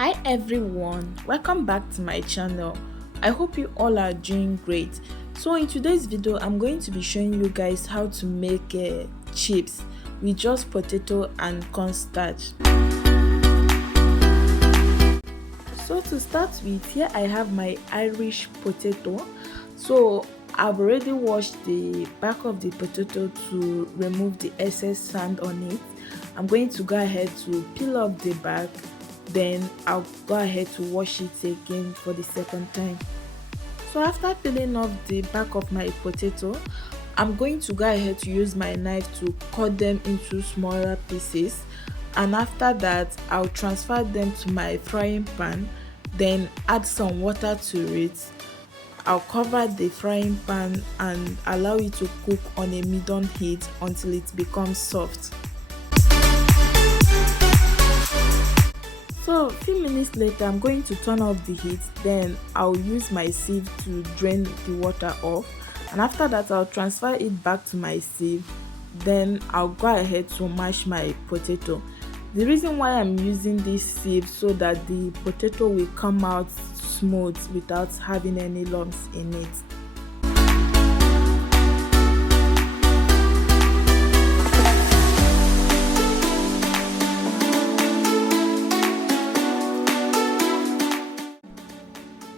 Hi everyone, welcome back to my channel. I hope you all are doing great. So in today's video I'm going to be showing you guys how to make chips with just potato and cornstarch. So to start with, here I have my Irish potato. So I've already washed the back of the potato to remove the excess sand on it. I'm going to go ahead to peel off the back, then I'll go ahead to wash it again for the second time. So after peeling off the back of my potato, I'm going to go ahead to use my knife to cut them into smaller pieces, and after that I'll transfer them to my frying pan, then add some water to it. I'll cover the frying pan and allow it to cook on a medium heat until it becomes soft. So a few minutes later I'm going to turn off the heat, then I'll use my sieve to drain the water off, and after that I'll transfer it back to my sieve, then I'll go ahead to mash my potato. The reason why I'm using this sieve so that the potato will come out smooth without having any lumps in it.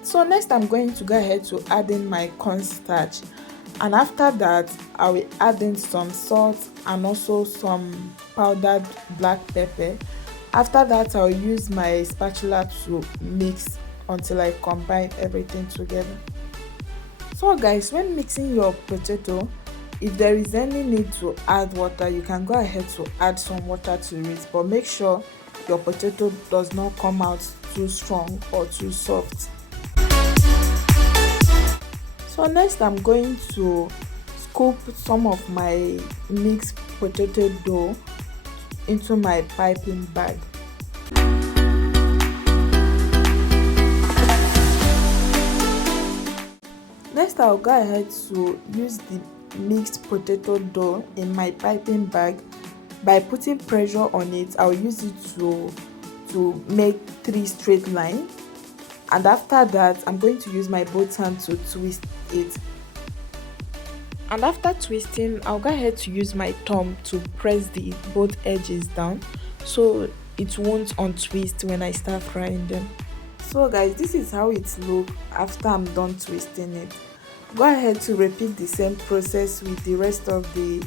So next I'm going to go ahead to add in my cornstarch, and after that I will add in some salt and also some powdered black pepper. After that I'll use my spatula to mix until I combine everything together. So guys, when mixing your potato, if there is any need to add water, you can go ahead to add some water to it, but make sure your potato does not come out too strong or too soft. So next I'm going to scoop some of my mixed potato dough into my piping bag. Next I'll go ahead to use the mixed potato dough in my piping bag. By putting pressure on it, I'll use it to make 3 straight lines, and after that I'm going to use my both hands to twist it. And after twisting, I'll go ahead to use my thumb to press the both edges down so it won't untwist when I start frying them. So guys, this is how it looks after I'm done twisting it. Go ahead to repeat the same process with the rest of the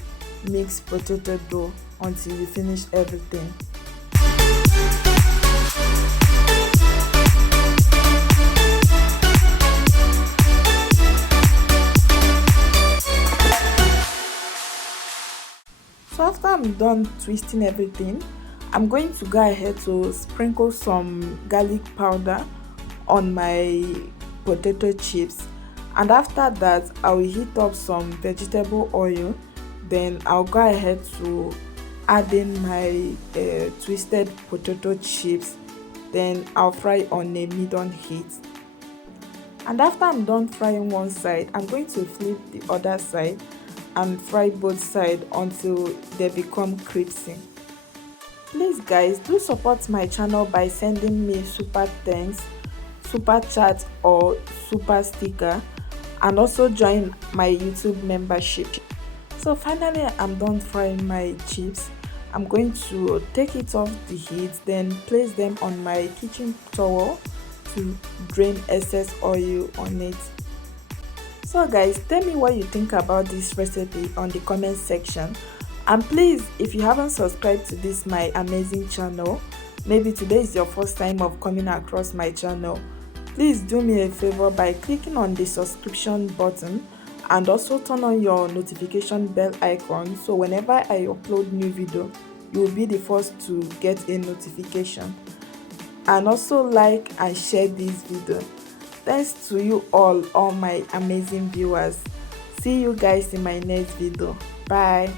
mixed potato dough until you finish everything. So after I'm done twisting everything, I'm going to go ahead to sprinkle some garlic powder on my potato chips, and after that I will heat up some vegetable oil, then I'll go ahead to add in my twisted potato chips, then I'll fry on a medium heat. And after I'm done frying one side, I'm going to flip the other side and fry both sides until they become crispy. Please guys, do support my channel by sending me super thanks, super chat or super sticker, and also join my YouTube membership. So finally I'm done frying my chips. I'm going to take it off the heat, then place them on my kitchen towel to drain excess oil on it. So guys, tell me what you think about this recipe on the comment section, and please, if you haven't subscribed to this my amazing channel, maybe today is your first time of coming across my channel, please do me a favor by clicking on the subscription button and also turn on your notification bell icon, so whenever I upload new video you will be the first to get a notification. And also like and share this video. Thanks to you all my amazing viewers. See you guys in my next video. Bye.